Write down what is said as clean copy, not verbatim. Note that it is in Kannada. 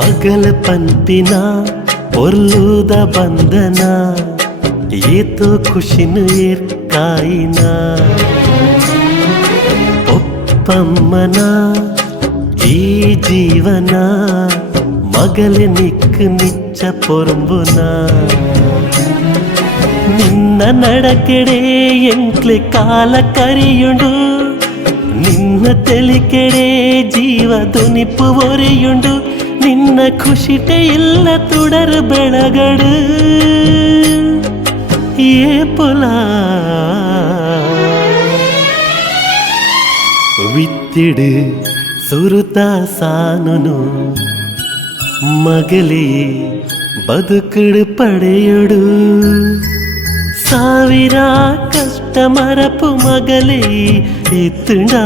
ಮಗಳ ಪಂಪಿನ ಪೊರ್ಲುದ ಬಂಧನ ಏತೋ ಖುಷಿನು ಏರ್ಕಾಯಿನ ಒಪ್ಪಮ್ಮನ ಈ ಜೀವನ ಮಗಳ ನಿಕ್ ನಿಚ್ಚ ಪೊರಂಬುನ ನಿನ್ನ ನಡಕೆಡೆ ಎಂಕ್ಲೆ ಕಾಲ ಕರಿಯುಂಡು ನಿನ್ನ ತೆಲಿಕೆಡೆ ಜೀವ ದುನಿಪು ಒರೆಯುಂಡು ನಿನ್ನ ಖುಷಿಟೆ ಇಲ್ಲ ತುಡರ್ ಬೆಳಗಡು ಏ ಪುಲ ವಿತ್ತಿಡು ಸುರುತ ಸಾನುನು ಮಗಲೇ ಬದುಕುಡು ಪಡೆಯೊಡು ಸಾವಿರ ಕಷ್ಟ ಮರಪು ಮಗಲೇ ಇತ್ತುಂಡಾ